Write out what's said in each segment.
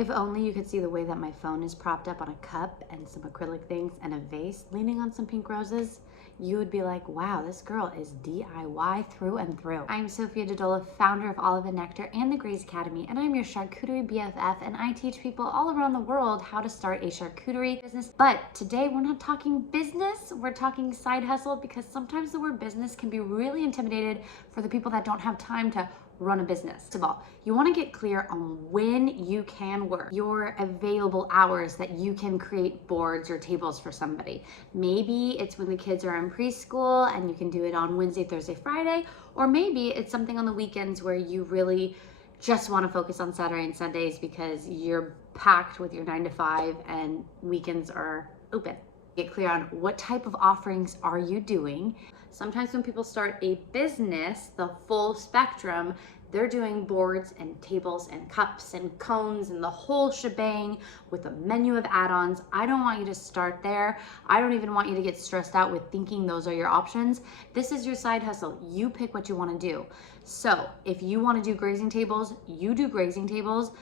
If only you could see the way that my phone is propped up on a cup and some acrylic things and a vase leaning on some pink roses, you would be like, wow, this girl is DIY through and through. I'm Sophia Dodola, founder of Olive and Nectar and the Grace Academy, and I'm your charcuterie BFF, and I teach people all around the world how to start a charcuterie business. But today we're not talking business, we're talking side hustle, because sometimes the word business can be really intimidated for the people that don't have time to run a business. First of all, you want to get clear on when you can work, your available hours that you can create boards or tables for somebody. Maybe it's when the kids are in preschool and you can do it on Wednesday, Thursday, Friday, or maybe it's something on the weekends where you really just want to focus on Saturday and Sundays because you're packed with your 9 to 5 and weekends are open. Get clear on what type of offerings are you doing. Sometimes when people start a business, the full spectrum, they're doing boards and tables and cups and cones and the whole shebang with a menu of add-ons. I don't want you to start there. I don't even want you to get stressed out with thinking those are your options. This is your side hustle. You pick what you want to do. So if you want to do grazing tables, you do grazing tables.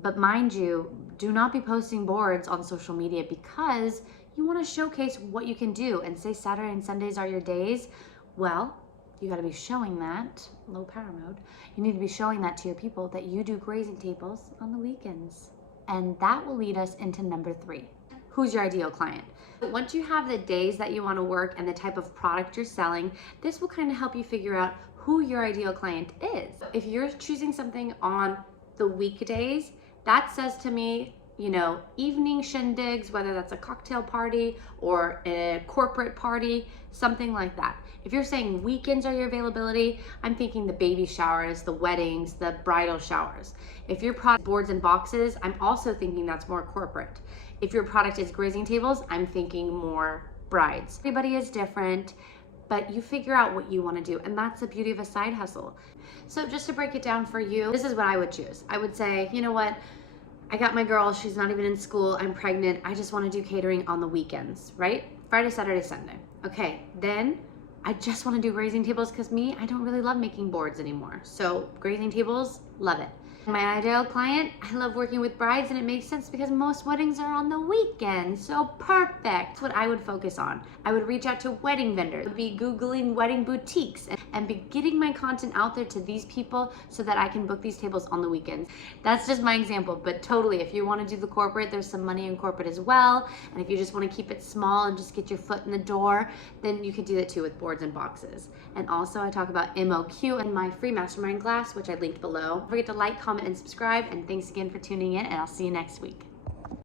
But mind you, do not be posting boards on social media because you want to showcase what you can do and say Saturday and Sundays are your days. Well, you got to be showing that, low power mode, you need to be showing that to your people that you do grazing tables on the weekends. And that will lead us into number 3. Who's your ideal client? Once you have the days that you want to work and the type of product you're selling, this will kind of help you figure out who your ideal client is. If you're choosing something on the weekdays, that says to me, you know, evening shindigs, whether that's a cocktail party or a corporate party, something like that. If you're saying weekends are your availability, I'm thinking the baby showers, the weddings, the bridal showers. If your product boards and boxes, I'm also thinking that's more corporate. If your product is grazing tables, I'm thinking more brides. Everybody is different, but you figure out what you want to do, and that's the beauty of a side hustle. So just to break it down for you, this is what I would choose. I would say, you know what? I got my girl, she's not even in school, I'm pregnant, I just want to do catering on the weekends, right? Friday, Saturday, Sunday. Okay, then I just want to do grazing tables because I don't really love making boards anymore. So grazing tables, love it. My ideal client, I love working with brides, and it makes sense because most weddings are on the weekend, so perfect. That's what I would focus on. I would reach out to wedding vendors, be Googling wedding boutiques, and be getting my content out there to these people so that I can book these tables on the weekends. That's just my example, but totally, if you want to do the corporate, there's some money in corporate as well, and if you just want to keep it small and just get your foot in the door, then you could do that too with boards and boxes. And also, I talk about MOQ in my free mastermind class, which I linked below. Don't forget to like, comment, and subscribe, and thanks again for tuning in, and I'll see you next week.